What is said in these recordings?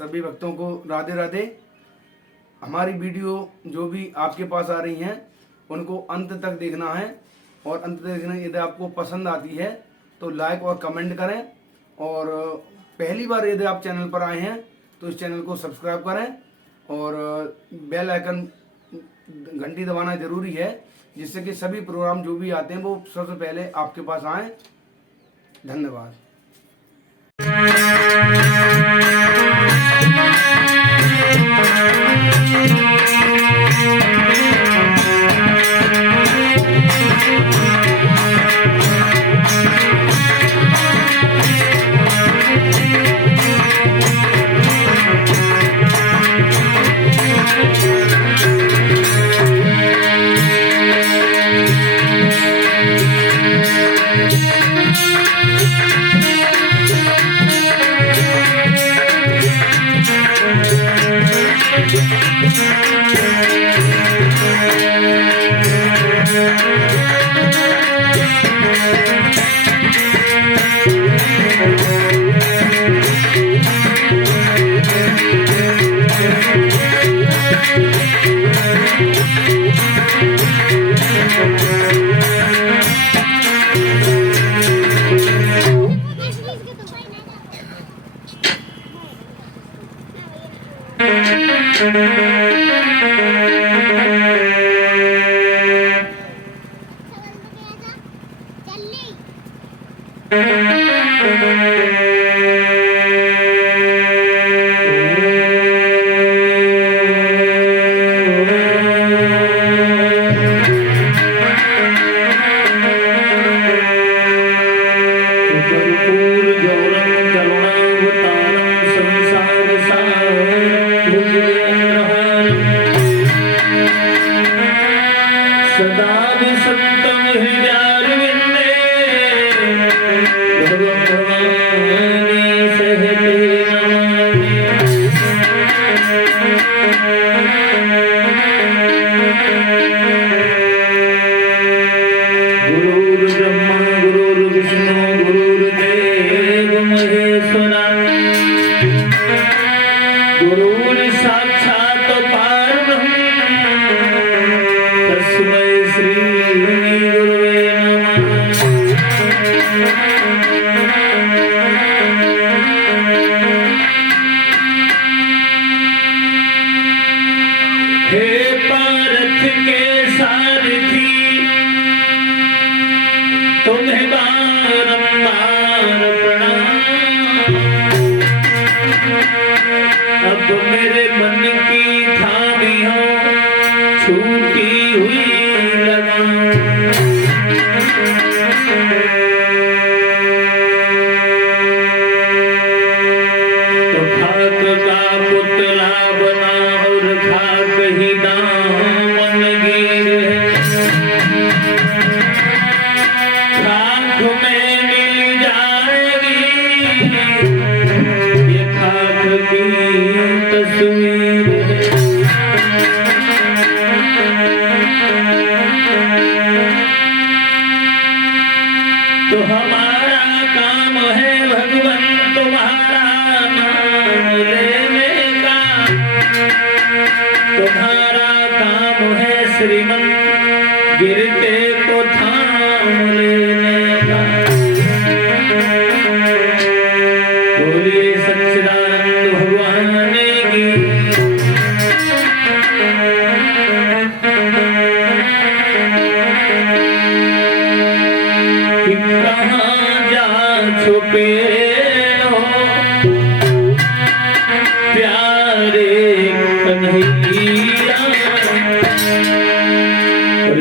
सभी भक्तों को राधे राधे। हमारी वीडियो जो भी आपके पास आ रही हैं उनको अंत तक देखना है, और अंत तक देखना, यदि आपको पसंद आती है तो लाइक और कमेंट करें, और पहली बार यदि आप चैनल पर आए हैं तो इस चैनल को सब्सक्राइब करें, और बेल आइकन घंटी दबाना जरूरी है, जिससे कि सभी प्रोग्राम जो भी आते हैं वो सबसे पहले आपके पास आए। धन्यवाद।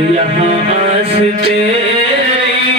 यहाँ आस तेरी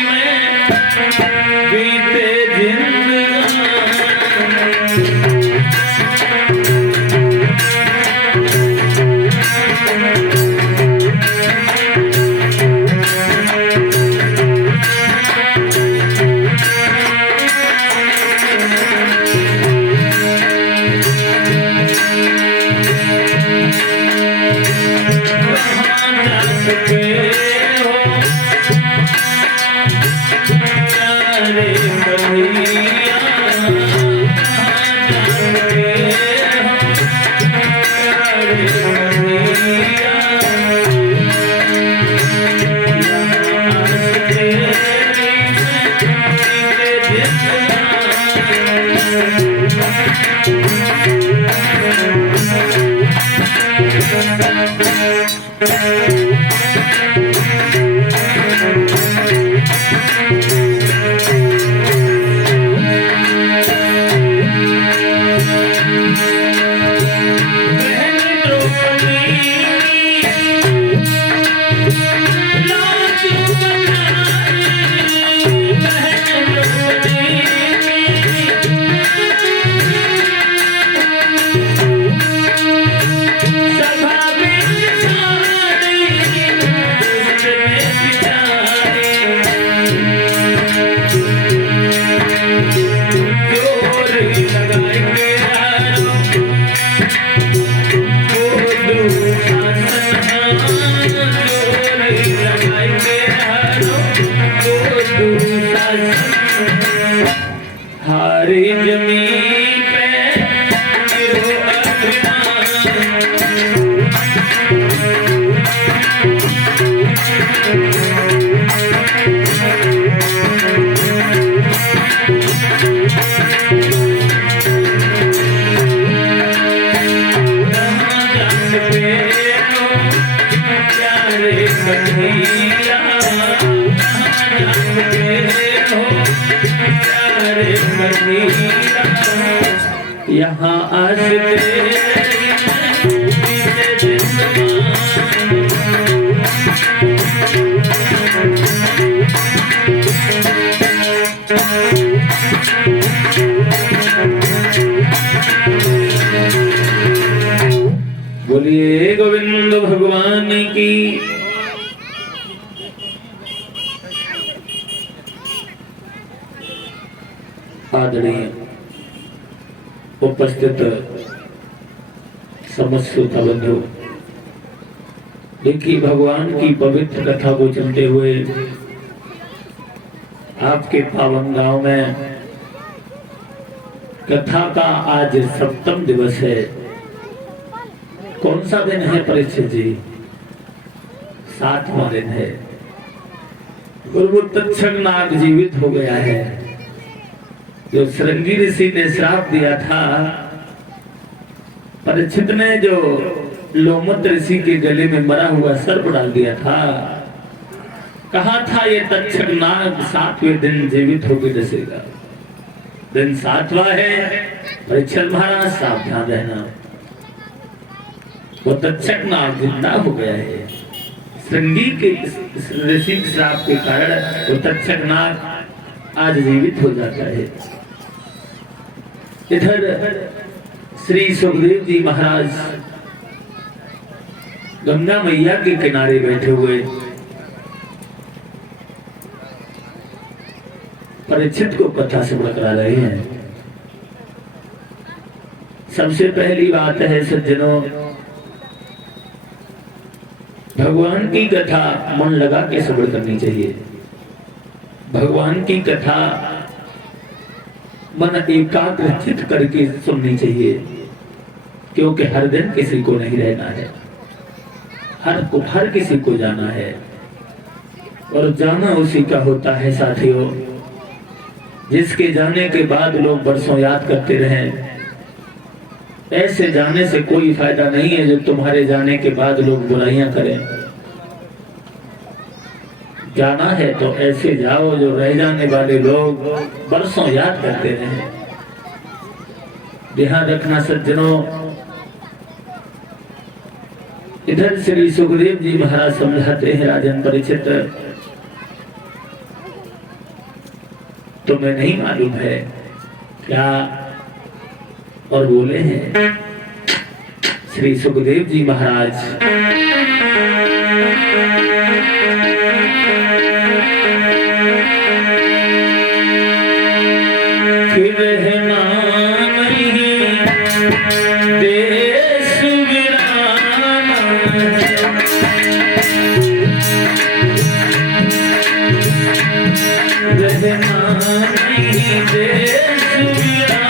बोलिए गोविंद भगवान की। आदरणीय उपस्थित समस्त श्रोता बंधु, देखिए भगवान की पवित्र कथा को चलते हुए आपके पावन गांव में कथा का आज 7वां दिवस है। कौन सा दिन है परीक्षित जी? 7वां दिन है। गुरु तक्षक नाग जीवित हो गया है। जो श्रृंगी ऋषि ने श्राप दिया था, परीक्षित ने जो लोमत ऋषि के गले में मरा हुआ सर्प डाल दिया था, कहा था ये तक्षक नाग 7वें दिन जीवित होकर डसेगा। दिन 7वां है। परीक्षित महाराज सावधान रहना। वो तक्षक नाग जिंदा हो गया है। श्रृंगी के ऋषि के श्राप के कारण वो तक्षक नाग आज जीवित हो जाता है। इधर श्री सुखदेव जी महाराज गंगा मैया के किनारे बैठे हुए परीक्षित को कथा श्रवण करा रहे हैं। सबसे पहली बात है सज्जनों, भगवान की कथा मन लगा के श्रवण करनी चाहिए। भगवान की कथा मन एकाग्रचित करके सुननी चाहिए, क्योंकि हर दिन किसी को नहीं रहना है, हर किसी को जाना है और जाना उसी का होता है साथियों, जिसके जाने के बाद लोग बरसों याद करते रहें। ऐसे जाने से कोई फायदा नहीं है जो तुम्हारे जाने के बाद लोग बुराइयां करें। जाना है तो ऐसे जाओ जो रह जाने वाले लोग बरसों याद करते रहें। ध्यान रखना सज्जनों। इधर श्री सुखदेव जी महाराज समझाते हैं, राजन परीक्षित, तुम्हें नहीं मालूम है क्या? और बोले हैं श्री सुखदेव जी महाराज, फिर रहना नहीं देश वीराना, रहना नहीं देश वीराना,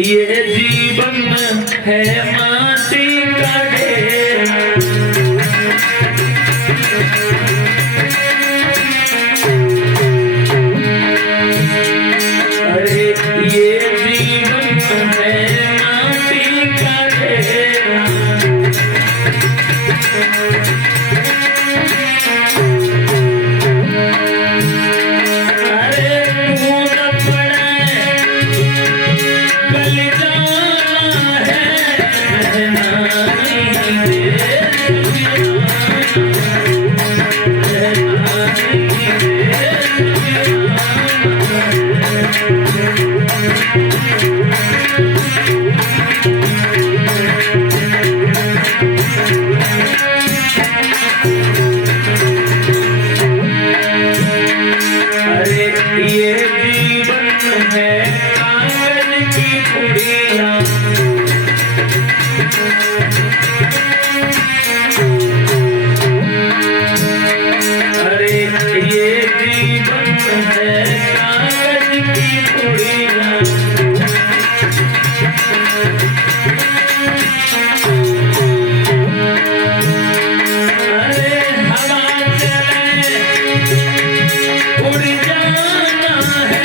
ये जीवन है माटी का ढेर, अरे ये जीवन है माटी का ढेर, अरे न पड़े कल जाना है। है कागज की पुड़िया। अरे ये जीवन है कागज की पुड़िया। अरे हवा चले उड़ जाना है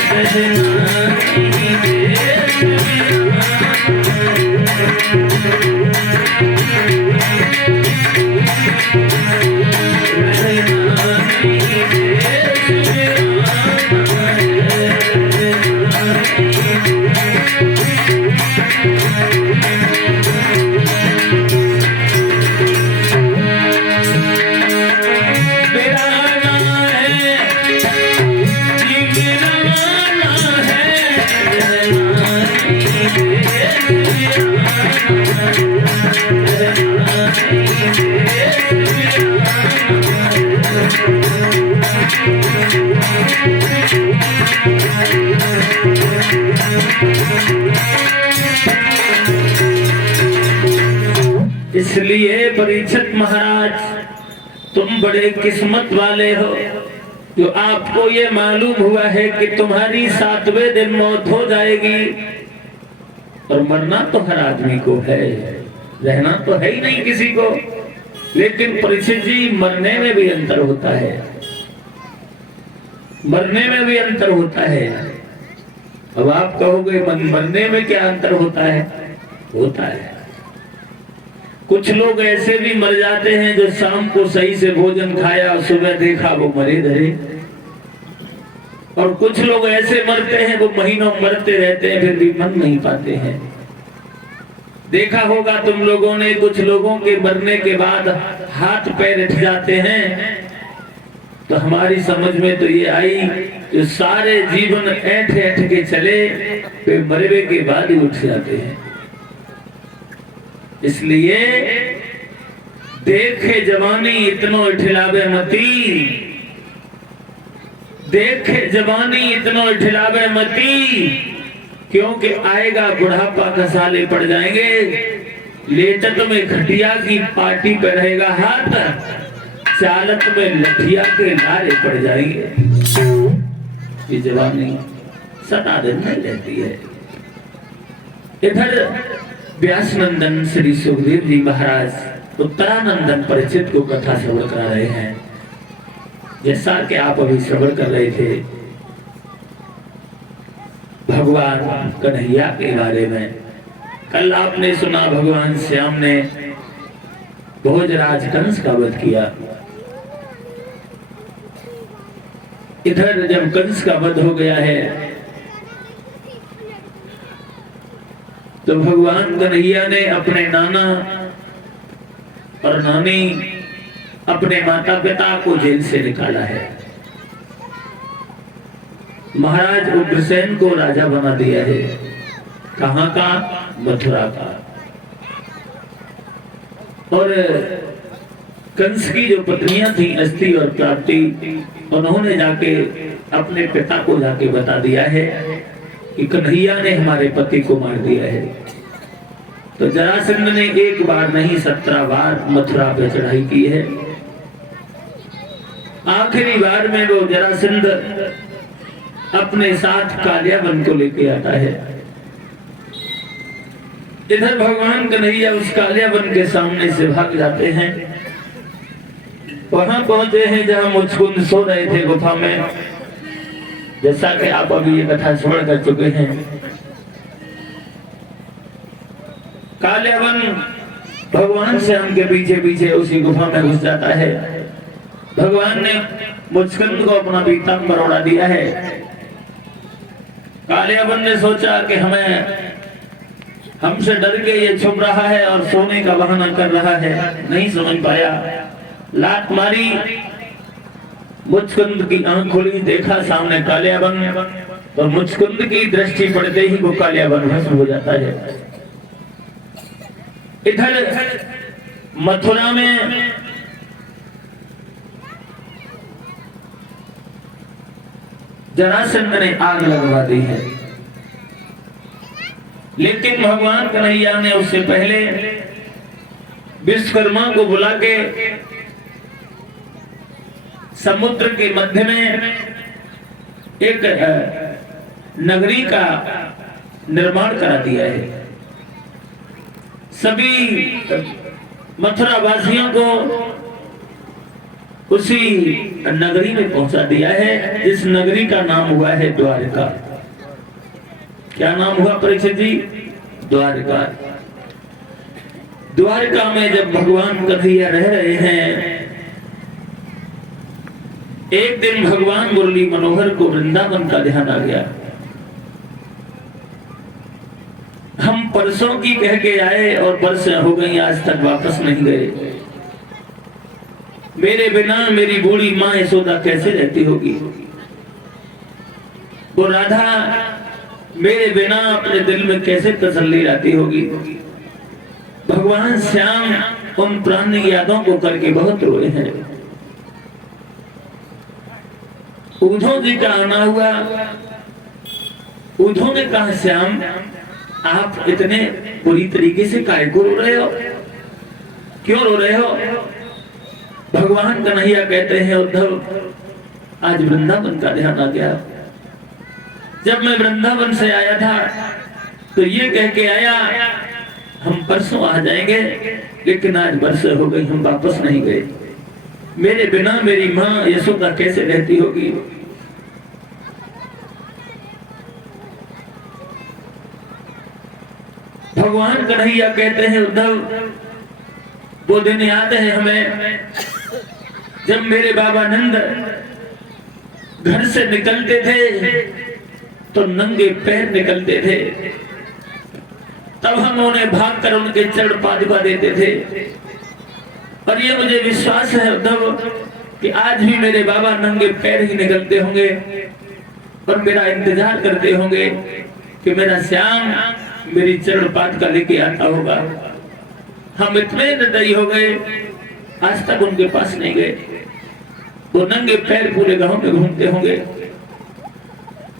सजना नहीं देश इसलिए परीक्षित महाराज, तुम बड़े किस्मत वाले हो जो आपको ये मालूम हुआ है कि तुम्हारी 7वें दिन मौत हो जाएगी। और मरना तो हर आदमी को है, रहना तो है ही नहीं किसी को। लेकिन परीक्षित जी, मरने में भी अंतर होता है, मरने में भी अंतर होता है। अब आप कहोगे मरने में क्या अंतर होता है? होता है। कुछ लोग ऐसे भी मर जाते हैं जो शाम को सही से भोजन खाया और सुबह देखा वो मरे धरे। और कुछ लोग ऐसे मरते हैं वो महीनों मरते रहते हैं फिर भी मर नहीं पाते हैं। देखा होगा तुम लोगों ने, कुछ लोगों के मरने के बाद हाथ पैर उठ जाते हैं। तो हमारी समझ में तो ये आई जो सारे जीवन ऐठ ऐठ के चले फिर मरने के बाद ही उठ जाते हैं। इसलिए देखे जवानी इतनो इठिलावे मती, देखे जवानी इतनो इठिलावे मती, क्योंकि आएगा बुढ़ापा घसाले पड़ जाएंगे। लेटत में खटिया की पार्टी पे रहेगा हाथ, चालत में लठिया के नारे पड़ जाएंगे। ये जवानी सदा दिन नहीं रहती है। इधर व्यास नंदन श्री सुखदेव जी महाराज उत्तरानंदन परीक्षित को कथा श्रवण करा रहे हैं। जैसा कि आप अभी श्रवण कर रहे थे भगवान कन्हैया के बारे में। कल आपने सुना भगवान श्याम ने भोजराज कंस का वध किया। इधर जब कंस का वध हो गया है तो भगवान कन्हैया ने अपने नाना और नानी, अपने माता पिता को जेल से निकाला है। महाराज उग्रसेन को राजा बना दिया है। कहां का? मथुरा का। और कंस की जो पत्नियां थी अस्ति और प्राप्ति, उन्होंने जाके अपने पिता को जाके बता दिया है कि कन्हैया ने हमारे पति को मार दिया है। तो जरासंध ने एक बार नहीं 17 बार मथुरा पे चढ़ाई की है। आखिरी बार में वो जरासंध अपने साथ कालियावन को लेके आता है। इधर भगवान कन्हैया उस कालियावन के सामने से भाग जाते हैं। वहां पहुंचे हैं जहां मुचकुंद सो रहे थे गुफा में, जैसा कि आप अभी ये कथा श्रवण कर चुके हैं। कालियावन भगवान श्याम के पीछे पीछे उसी गुफा में घुस जाता है। भगवान ने मुचकुंद को अपना पीतांबर ओढ़ा दिया है। कालियावन ने सोचा कि हमसे डर के ये छुप रहा है और सोने का बहाना कर रहा है, नहीं समझ पाया। लात मारी, मुचकुंद की आंख खुली, देखा सामने कालियावन, और मुचकुंद की दृष्टि पड़ते ही वो कालियावन भस्म हो जाता है। इधर मथुरा में जरासंध ने आग लगवा दी है। लेकिन भगवान कन्हैया ने उससे पहले विश्वकर्मा को बुला के समुद्र के मध्य में एक नगरी का निर्माण करा दिया है। सभी मथुरा वासियों को उसी नगरी में पहुंचा दिया है, जिस नगरी का नाम हुआ है द्वारका। क्या नाम हुआ परीक्षित जी? द्वारका। द्वारका में जब भगवान कन्हैया रह रहे हैं, एक दिन भगवान मुरली मनोहर को वृंदावन का ध्यान आ गया। हम परसों की कह के आए और वर्ष हो गई, आज तक वापस नहीं गए। मेरे बिना मेरी बूढ़ी माँ यशोदा कैसे रहती होगी? वो राधा मेरे बिना अपने दिल में कैसे तसल्ली लाती होगी? भगवान श्याम उन पुरानी यादों को करके बहुत रोए हैं। उद्धव जी का आना हुआ। उद्धव ने कहा, श्याम आप इतने बुरी तरीके से काहे को रो रहे हो? क्यों रो रहे हो? भगवान कन्हैया कहते हैं, उद्धव आज वृंदावन का ध्यान आ गया। जब मैं वृंदावन से आया था तो ये कह के आया हम परसों आ जाएंगे, लेकिन आज वर्ष हो गई, हम वापस नहीं गए। मेरे बिना मेरी माँ यशोदा कैसे रहती होगी? भगवान कन्हैया कहते हैं, उद्धव वो दिन याद है हमें जब मेरे बाबा नंद घर से निकलते थे तो नंगे पैर निकलते थे। तब हम उन्हें भागकर उनके चरण पादुका देते थे। और ये मुझे विश्वास है उद्धव कि आज भी मेरे बाबा नंगे पैर ही निकलते होंगे और मेरा इंतजार करते होंगे कि मेरा श्याम मेरी चरण पादुका लेके आता होगा। हम इतने निर्दयी हो गए, आज तक उनके पास नहीं गए। वो नंगे पैर पूरे गांव में घूमते होंगे।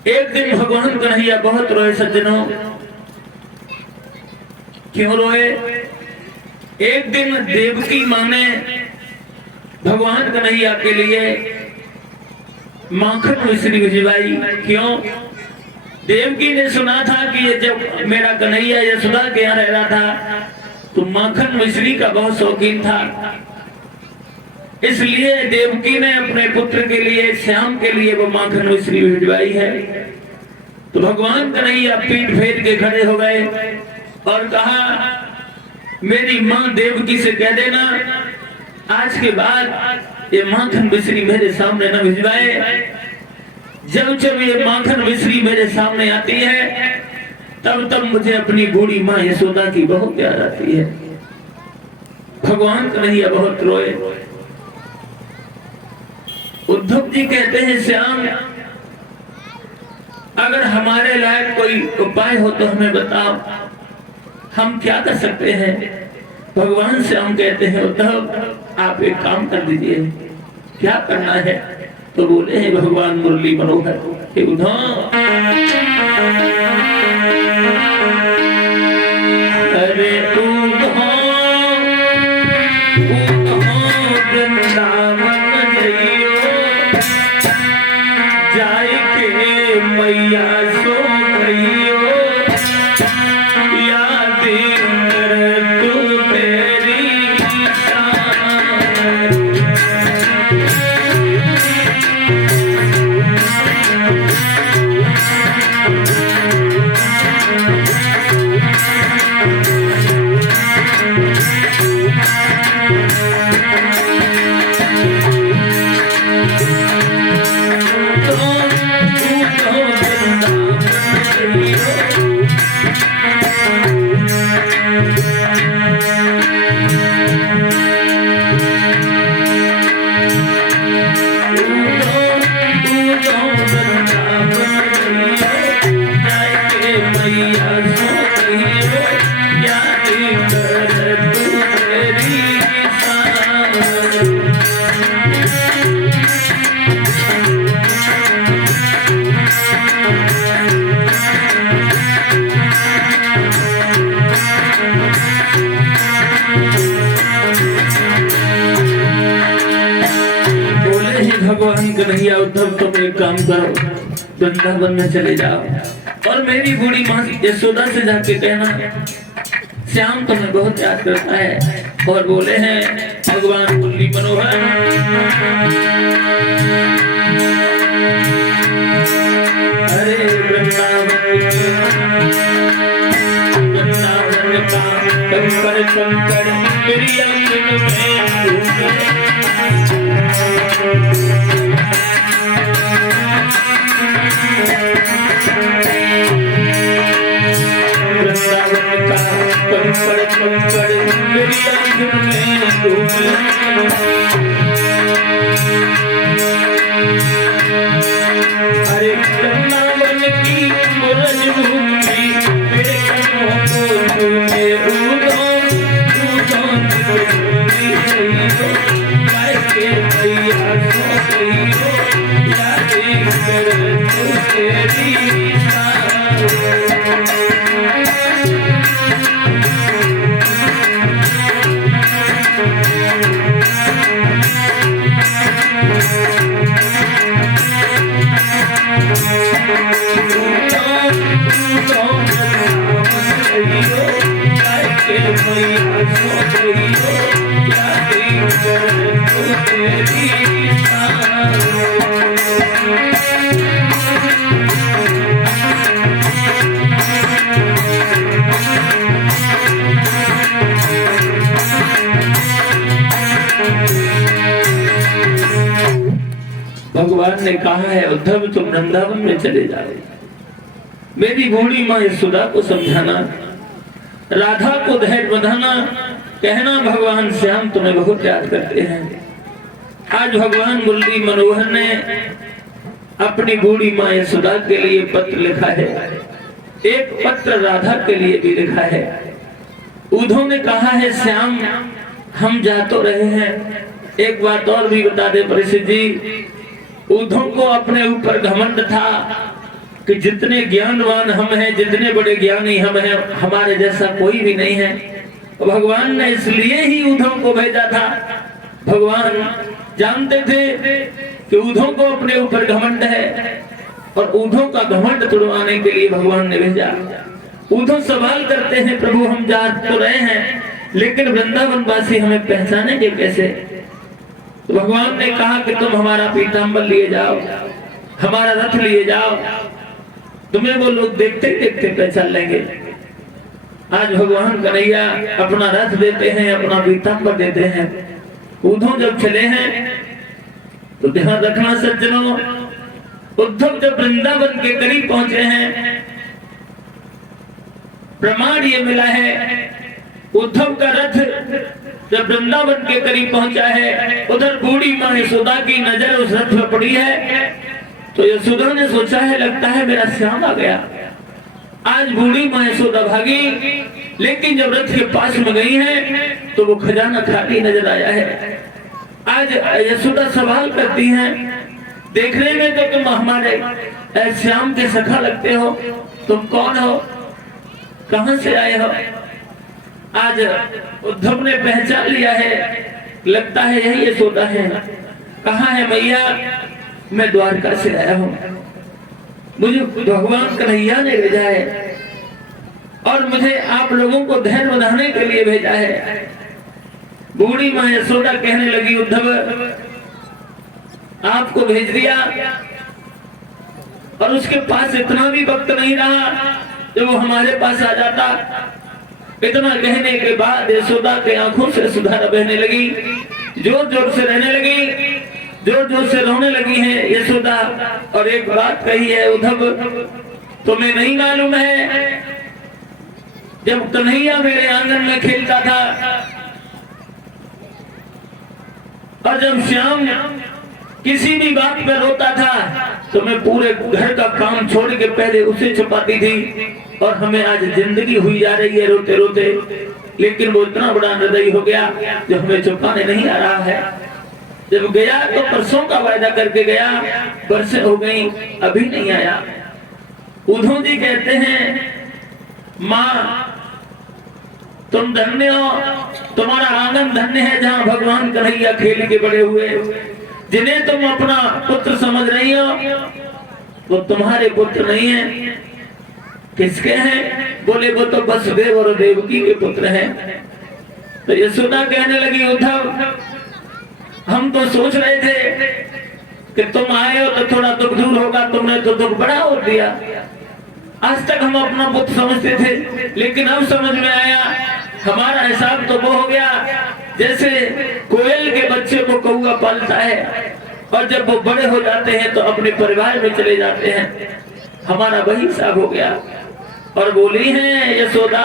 एक दिन भगवान कन्हैया बहुत रोए सज्जनों। क्यों रोए? एक दिन देवकी माँ ने भगवान कन्हैया के लिए माखन मिश्री भिजवाई। क्यों? देवकी ने सुना था कि ये जब मेरा कन्हैया यशोदा के यहाँ रह रहा था तो माखन मिश्री का बहुत शौकीन था। इसलिए देवकी ने अपने पुत्र के लिए, श्याम के लिए वो माखन मिश्री भिजवाई है। तो भगवान कन्हैया पीठ फेर के खड़े हो गए और कहा, मेरी माँ देवकी से कह देना आज के बाद ये माखन मिश्री मेरे सामने न भिजवाए। जब जब ये माखन मिश्री मेरे सामने आती है तब तब मुझे अपनी बूढ़ी माँ यशोदा की बहुत याद आती है। भगवान कन्हैया बहुत रोए। उद्धव जी कहते हैं, श्याम अगर हमारे लायक कोई उपाय हो तो हमें बताओ, हम क्या कर सकते हैं? भगवान श्याम कहते हैं, उद्धव आप एक काम कर दीजिए। क्या करना है? तो बोले हैं भगवान मुरली मनोहर, हे उद्धव अरे वृंदावन जाय के मैया सो गइयो, याद कर तू तेरी शान। कन्हैया उद्धव तुम एक काम करो, वृंदावन में चले जाओ और मेरी बूढ़ी माँ यशोदा से जाके कहना श्याम तुम्हें बहुत याद करता है। और बोले हैं भगवान मुरली मनोहर अरे वृंदावन का कंकर कंकर मेरी अंगन में वृंदावन का कंकर कंकर मेरी अंगन में डूबे। अरे वृंदावन की मुरज भूमि मेरे कदमों को छूए उधों उधों निकलती गई हो कैसे भैया सो गई हो यादें कर तू तेरी भगवान ने कहा है उद्धव तुम वृंदावन में चले जाओ, मेरी बूढ़ी माँ यशोदा को समझाना, राधा को धैर्य बंधाना, कहना भगवान श्याम तुम्हें बहुत याद करते हैं। आज भगवान मुरली मनोहर ने अपनी बूढ़ी माँ यशोदा के लिए पत्र लिखा है, एक पत्र राधा के लिए भी लिखा है। उद्धव ने कहा है श्याम हम जा तो रहे हैं, एक बात और भी बता दे परिषद जी, उद्धव को अपने ऊपर घमंड था कि जितने ज्ञानवान हम हैं, जितने बड़े ज्ञानी हम हैं, हमारे जैसा कोई भी नहीं है। भगवान ने इसलिए ही उद्धव को भेजा था। भगवान जानते थे कि उद्धव को अपने ऊपर घमंड है और उद्धव का घमंड तुड़वाने के लिए भगवान ने भेजा। उद्धव सवाल करते हैं प्रभु हम जा तो रहे हैं लेकिन वृंदावन वासी हमें पहचानेंगे कैसे? तो भगवान ने कहा कि तुम हमारा पीताम्बर लिए जाओ, हमारा रथ लिए जाओ, तुम्हें वो लोग देखते देखते पहचान लेंगे। आज भगवान कन्हैया अपना रथ देते हैं, अपना पीताम्बर देते हैं। उद्धव जब चले हैं तो ध्यान रखना सज्जनों, उद्धव जब वृंदावन के करीब पहुंचे हैं, प्रमाण ये मिला है उद्धव का रथ जब वृंदावन के करीब पहुंचा है, उधर बूढ़ी माँ यशोदा की नजर उस रथ पर पड़ी है। तो यशोदा ने सोचा है लगता है मेरा श्याम आ गया। आज बूढ़ी माँ यशोदा भागी, लेकिन जब रथ के पास में गई है तो वो खजाना खाली नजर आया है। आज यशोदा सवाल करती हैं, देखने में तो तुम हमारे श्याम के सखा लगते हो, तुम कौन हो, कहां से आए हो? आज उद्धव ने पहचान लिया है, लगता है यही यशोदा है। कहाँ है मैया? मैं द्वारका से आया हूँ, मुझे भगवान कन्हैया ने भेजा है और मुझे आप लोगों को धैर्य बंधाने के लिए भेजा है। बूढ़ी माँ यशोदा कहने लगी उद्धव आपको भेज दिया, और उसके पास इतना भी वक्त नहीं रहा जब वो हमारे पास आ जाता। इतना कहने के बाद यशोदा के आंखों से सुधार बहने लगी, जोर जोर से रहने लगी, जोर जोर से रोने लगी है यशोदा। और एक बात कही है उद्धव, तुम्हें नहीं मालूम है जब कन्हैया मेरे आंगन में खेलता था और जब श्याम किसी भी बात पे रोता था तो मैं पूरे घर का काम छोड़ के पहले उसे छुपाती थी, और हमें आज जिंदगी हुई जा रही है रोते रोते, लेकिन वो इतना बड़ा निर्दयी हो गया जो हमें छुपाने नहीं आ रहा है। जब गया तो परसों का वायदा करके गया, बरसें हो गई अभी नहीं आया। उद्धव जी कहते हैं माँ तुम धन्य हो, तुम्हारा आंगन धन्य है जहाँ भगवान कन्हैया खेल के बड़े हुए। जिन्हें तुम अपना पुत्र समझ रही हो वो तुम्हारे पुत्र नहीं है। किसके हैं? बोले वो तो वसुदेव और देवकी के पुत्र हैं। तो यशोदा कहने लगी उद्धव, हम तो सोच रहे थे कि तुम आए हो तो थोड़ा दुख दूर होगा, तुमने तो दुख बड़ा और दिया। आज तक हम अपना पुत्र समझते थे, लेकिन अब समझ में आया हमारा हिसाब तो वो हो गया जैसे कोयल के बच्चे को कौआ पालता है और जब वो बड़े हो जाते हैं तो अपने परिवार में चले जाते हैं, हमारा वही हिसाब हो गया। और बोली है यशोदा,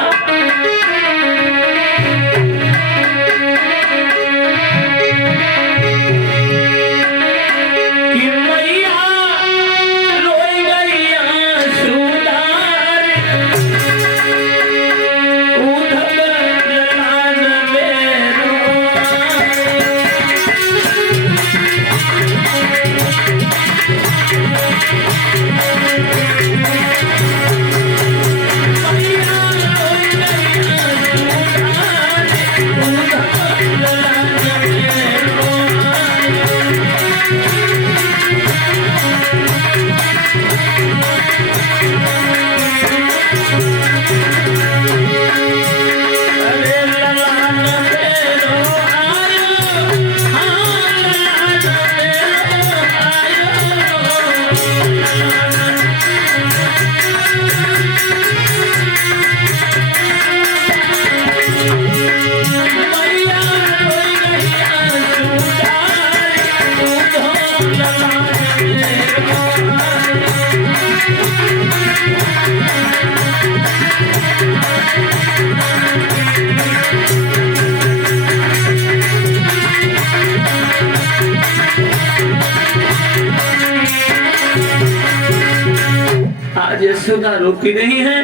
आज यशोदा रोकी नहीं है,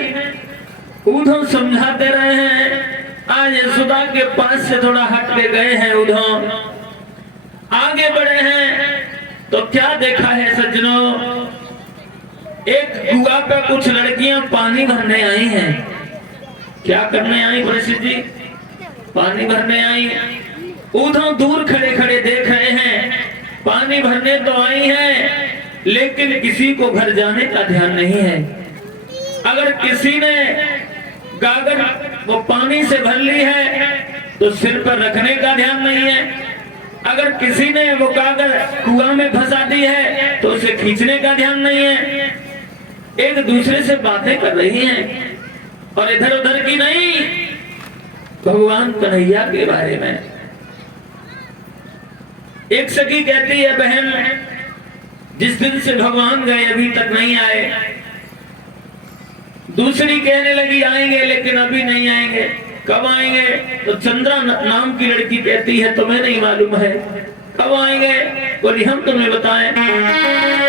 उद्धव समझाते रहे हैं। आज यशोदा के पास से थोड़ा हट के गए हैं, उद्धव आगे बढ़े हैं तो क्या देखा है सज्जनों, एक कुआं पे कुछ लड़कियां पानी भरने आई हैं। क्या करने आई प्रसिद्ध जी? पानी भरने आई। उद्धव दूर खड़े खड़े देख रहे हैं, पानी भरने तो आई हैं लेकिन किसी को घर जाने का ध्यान नहीं है। अगर किसी ने गागर वो पानी से भर ली है तो सिर पर रखने का ध्यान नहीं है। अगर किसी ने वो गागर कुआं में फंसा दी है तो उसे खींचने का ध्यान नहीं है। एक दूसरे से बातें कर रही हैं और इधर उधर की नहीं, भगवान कन्हैया के बारे में। एक सखी कहती है, बहन जिस दिन से भगवान गए अभी तक नहीं आए। दूसरी कहने लगी आएंगे लेकिन अभी नहीं आएंगे। कब आएंगे? तो चंद्रा नाम की लड़की कहती है तुम्हें नहीं मालूम है कब आएंगे? बोली हम तुम्हें बताएं।